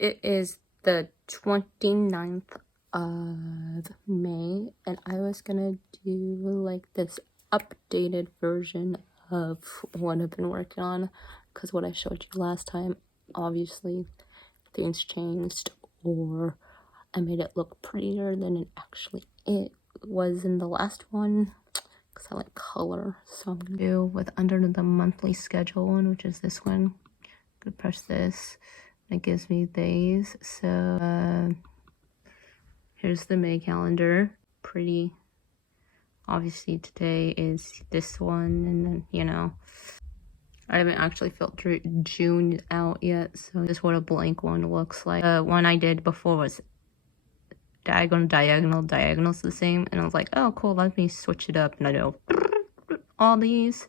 It is the 29th of May, and I was gonna do like this updated version of what I've been working on, because what I showed you last time, obviously things changed, or I made it look prettier than it was in the last one, because I like color. So I'm gonna do with under the monthly schedule one, which is this one. I'm gonna press this. It gives me days. So here's the May calendar. Pretty. Obviously today is this one, and then, you know, I haven't actually filtered June out yet, so this is what a blank one looks like. One I did before was diagonal's the same, and I was like, oh cool, let me switch it up, and I do all these.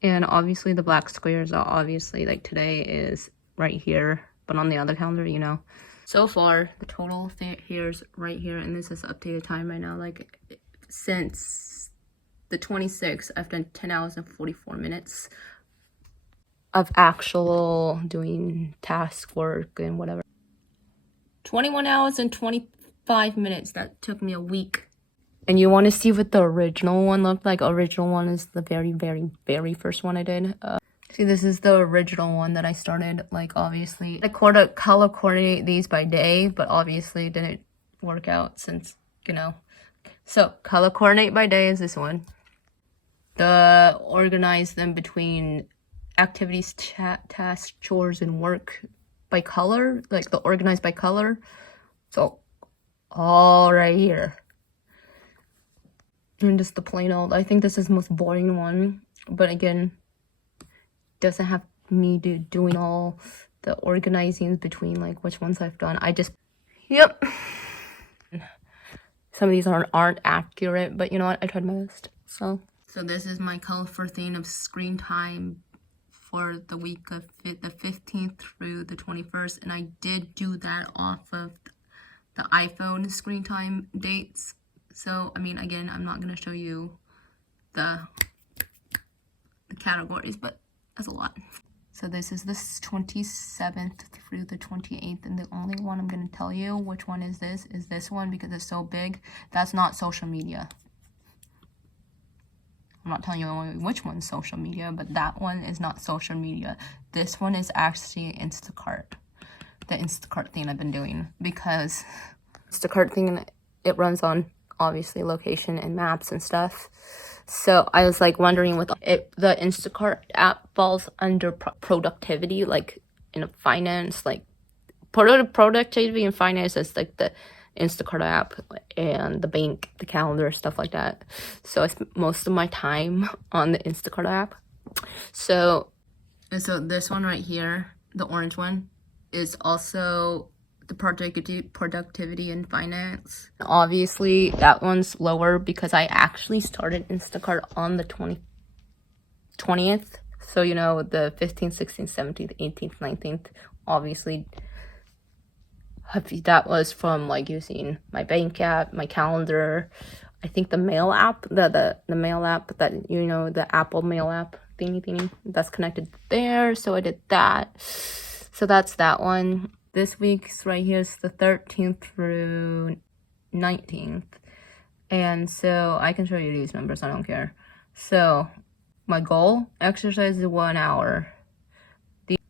And obviously the black squares are obviously, like, today is right here, but on the other calendar, you know. So far, the total here's right here, and this is updated time right now. Like, since the 26th, I've done 10 hours and 44 minutes of actual doing task work and whatever. 21 hours and 25 minutes. That took me a week. And you want to see what the original one looked like? Original one is the very first one I did. See, this is the original one that I started. Like, obviously, I color coordinate these by day, but obviously it didn't work out since, you know. So, color coordinate by day is this one. The organize them between activities, tasks, chores, and work by color. Like, the organize by color. So, all right here. And just the plain old. I think this is the most boring one, but again, doesn't have me doing all the organizing between like which ones I've done. I just, yep. Some of these aren't accurate, but you know what? I tried my best. So this is my colorful thing of screen time for the week of the 15th through the 21st, and I did do that off of the iPhone screen time dates. So, I mean, again, I'm not going to show you the categories, but that's a lot. So this is the 27th through the 28th, and the only one I'm going to tell you which one is this one, because it's so big. That's not social media. I'm not telling you which one's social media, but that one is not social media. This one is actually Instacart. The Instacart thing I've been doing, because Instacart thing, it runs on obviously location and maps and stuff. So I was like wondering, with it, the Instacart app falls under productivity, like in finance, like productivity and finance is like the Instacart app, and the bank, the calendar, stuff like that. So I spent most of my time on the Instacart app. So this one right here, the orange one, is also the productivity and finance. Obviously, that one's lower because I actually started Instacart on the 20th. So, you know, the 15th, 16th, 17th, 18th, 19th, obviously, that was from like using my bank app, my calendar, I think the mail app, the mail app that, you know, the Apple mail app thingy, that's connected there. So I did that. So that's that one. This week's right here is the 13th through 19th. And so I can show you these numbers, I don't care. So my goal, exercise is 1 hour.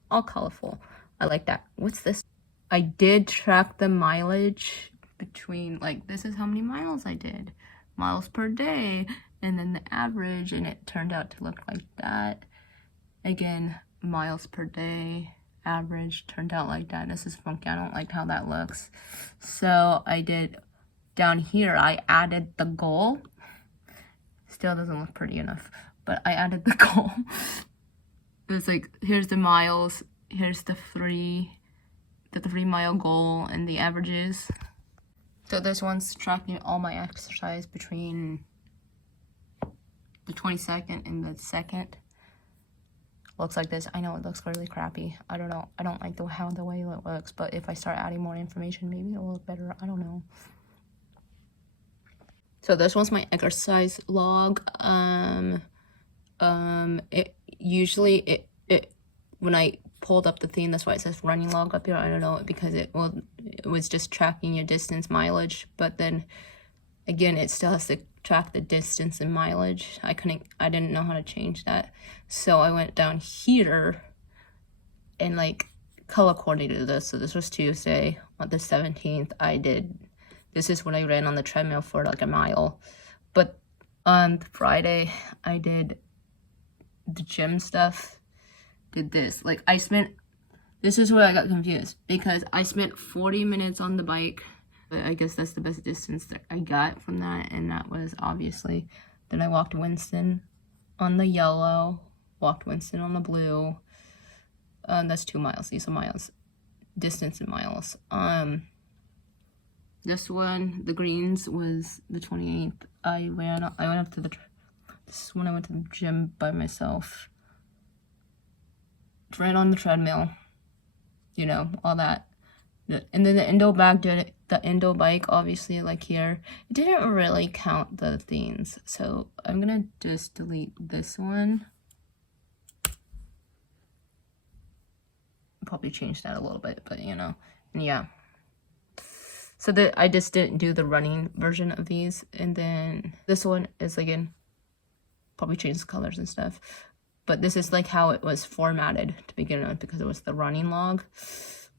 All colorful. I like that. What's this? I did track the mileage between, like, this is how many miles I did. Miles per day. And then the average, and it turned out to look like that. Again, miles per day. Average turned out like that. This is funky. I don't like how that looks. So I did down here, I added the goal. Still doesn't look pretty enough, but I added the goal. It's like, here's the miles, here's the 3 mile goal, and the averages. So this one's tracking all my exercise between the 22nd and the 2nd. Looks like this. I know it looks really crappy. I don't know. I don't like the way it looks, but if I start adding more information, maybe it'll look better. I don't know. So this one's my exercise log. It usually when I pulled up the thing. That's why it says running log up here. I don't know, because it was just tracking your distance mileage, but then again it still has to track the distance and mileage. I didn't know how to change that, so I went down here and like color coordinated this. So this was Tuesday. On the 17th this is what I ran on the treadmill for like a mile, but on Friday I did the gym stuff, did this. Like this is where I got confused, because I spent 40 minutes on the bike. I guess that's the best distance that I got from that, and that was obviously, then I walked Winston on the yellow, walked Winston on the blue. That's 2 miles. These are miles, distance in miles. This one, the greens, was the 28th. I went up to this is when I went to the gym by myself. Right on the treadmill, you know, all that. And then the endo bike, obviously, like here, it didn't really count the things. So I'm gonna just delete this one. Probably change that a little bit, but you know, and yeah. So I just didn't do the running version of these. And then this one is, again, probably change the colors and stuff. But this is like how it was formatted to begin with, because it was the running log.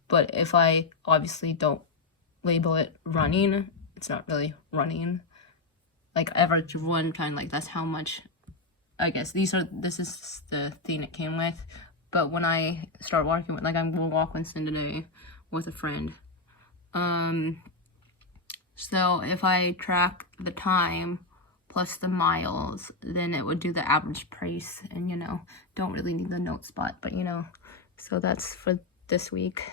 But if I obviously don't label it running, it's not really running. Like average one time, like that's how much, I guess this is the thing it came with. But when I start walking with, like I'm gonna walk Winston today with a friend. So if I track the time plus the miles, then it would do the average price, and you know, don't really need the note spot, but you know, so that's for this week.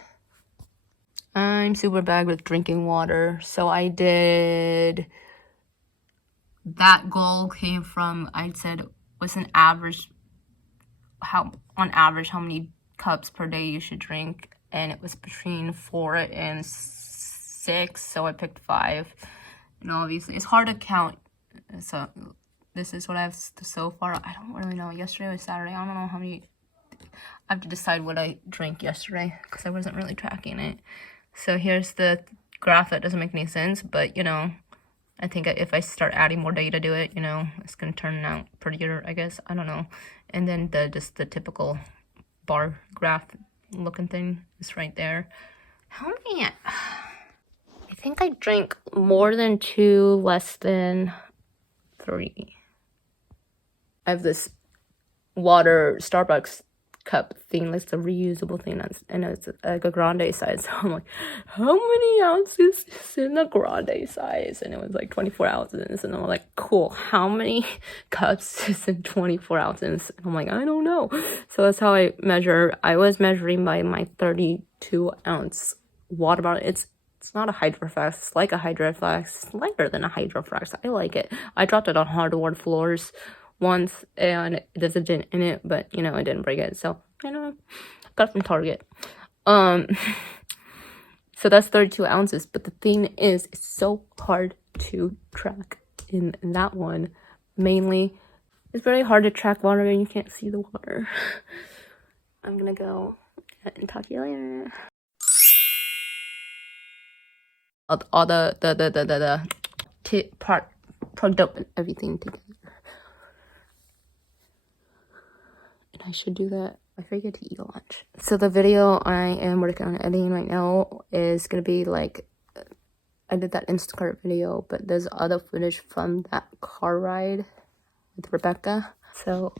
I'm super bad with drinking water, so I did, that goal came from, I said, what's an average, on average how many cups per day you should drink, and it was between 4 and 6, so I picked 5. And obviously it's hard to count, so this is what I have so far. I don't really know. Yesterday was Saturday. I don't know how many. I have to decide what I drank yesterday, because I wasn't really tracking it. So here's the graph that doesn't make any sense, but you know, I think if I start adding more data to it, you know, it's gonna turn out prettier, I guess. I don't know. And then just the typical bar graph looking thing is right there. How many? I think I drank more than 2, less than 3. I have this water Starbucks cup thing, like the reusable thing, and it's like a grande size. So I'm like, how many ounces is in the grande size? And it was like 24 ounces, and I'm like, cool, how many cups is in 24 ounces? And I'm like, I don't know. So that's how I measure. I was measuring by my 32 ounce water bottle. It's not a Hydro Flask. It's like a Hydro Flask. It's lighter than a Hydro Flask. I like it. I dropped it on hardwood floors once, and there's a dent in it, but you know, I didn't break it, so you know, got it from Target. So that's 32 ounces, but the thing is, it's so hard to track in that one. Mainly, it's very hard to track water and you can't see the water. I'm gonna go and talk to you later. All the plugged up and everything together. And I should do that. I forget to eat a lunch. So the video I am working on editing right now is gonna be like, I did that Instacart video, but there's other footage from that car ride with Rebecca. So